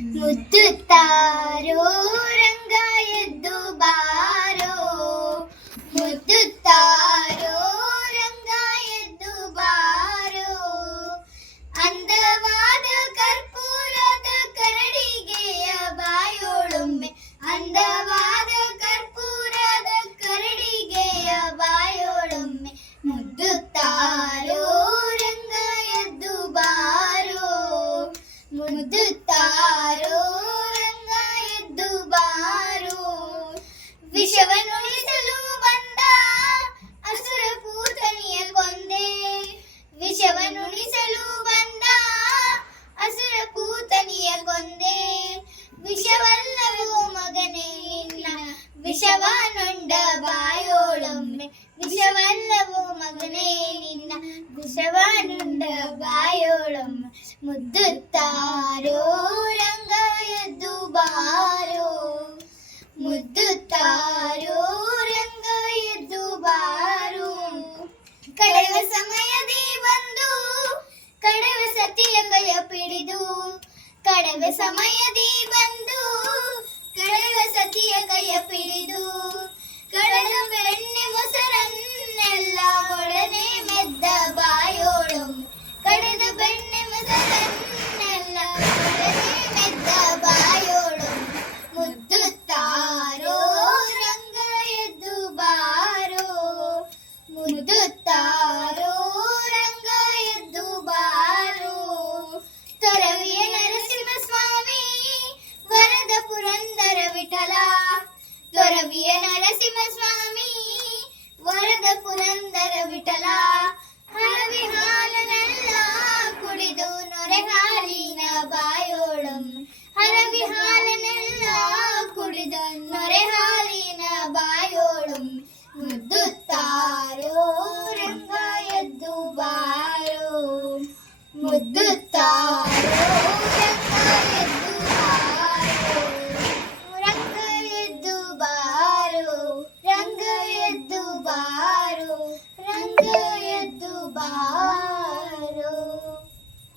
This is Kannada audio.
ಮುದ್ದುತ್ತಾರೋ ರಂಗ ಎದ್ದು ಬಾರೋ, ಮುದ್ದುತ್ತಾರೋ ರಂಗ ಎದ್ದು ಬಾರೋ, ಅಂದವಾದ ಕರ್ಪೂರದ ಕರಡಿಗೆಯ ಬಾಯೋಳೊಮ್ಮೆ, ಅಂದವಾದ ಕರ್ಪೂರದ ಕರಡಿಗೆಯ ಬಾಯೋಳೊಮ್ಮೆ, ಮುದ್ದುತ್ತಾರೋ ರಂಗ ಎದ್ದು ಬಾರೋ, ಮುದ್ದುತ್ತಾರೋ ರಂಗ ಎದ್ದು ಬಾರೋ, ವಿಷವನ್ನುಳಿಸಲು ಬಂದ ಅಸುರ ಪೂತನಿಯ ಕೊಂದೆ, ವಿಷವನ್ನುಳಿಸಲು ಬಂದ ಅಸುರ ಪೂತನಿಯ ಕೊಂದೆ, ವಿಷವಲ್ಲವೋ ಮಗನೇ ನಿನ್ನ ವಿಷವ ನೊಂಡ ಬಾಯೋಳೊಮ್ಮೆ, ವಿಷವಲ್ಲವೋ ಮಗನೇ ನಿನ್ನ ವಿಷವ ನೊಂಡ ಬಾಯೋಳೊಮ್ಮೆ, ಮುದ್ದುತ್ತಾರೋ ರಂಗ ಎದ್ದು ಬಾರೋ, ಮುದ್ದುತ್ತಾರೋ ರಂಗ ಎದ್ದು ಬಾರೋ, ಕಳೆವ ಸಮಯದಿ ಬಂದು ಕಳೆವ ಸತಿಯ ಕೈಯ ಪಿಡಿದು, ಕಳೆವ ಸಮಯದಿ ಬಂದು ಕಳೆವ ಸತಿಯ ಕೈಯ ಪಿಡಿದು, ಕಳೆದ ಬೆಣ್ಣೆ ಮೊಸರನ್ನೆಲ್ಲ ಒಡನೆ ಮೆದ್ದ ಬಾಯೋಳೊಮ್ಮೆ, ಕಳೆದ ಬೆಣ್ಣೆ ಮೊಸರನ್ನೆಲ್ಲ ಒಡನೆ ಮೆದ್ದ ಬಾಯೋಳೊಮ್ಮೆ, ಮುದ್ದುತ್ತಾರೋ ರಂಗ ಎದ್ದು ಬಾರೋ, ಮುದ್ದುತ್ತಾರೋ ರಂಗ ಎದ್ದು ಬಾರೋ, ತೊರವಿಯ ನರಸಿಂಹಸ್ವಾಮಿ ವರದ ಪುರಂದರ ವಿಠಲ, ತೊರವಿಯ ನರಸಿಂಹಸ್ವಾಮಿ ವರದ ಪುರಂದರ ವಿಠಲ, ಹರವಿ ಹಾಲನೆಲ್ಲ ಕುಡಿದು ನೊರೆ ಹಾಲಿನ ಬಾಯೋಳೊಮ್ಮೆ, ಹರವಿ ಹಾಲನೆಲ್ಲ ಕುಡಿದು ನೊರೆ ಹಾಲಿನ ಬಾಯೋಳೊಮ್ಮೆ, ಮುದ್ದುತ್ತಾರೋ ರಂಗ ಎದ್ದು ಬಾರೋ, ಮುದ್ದು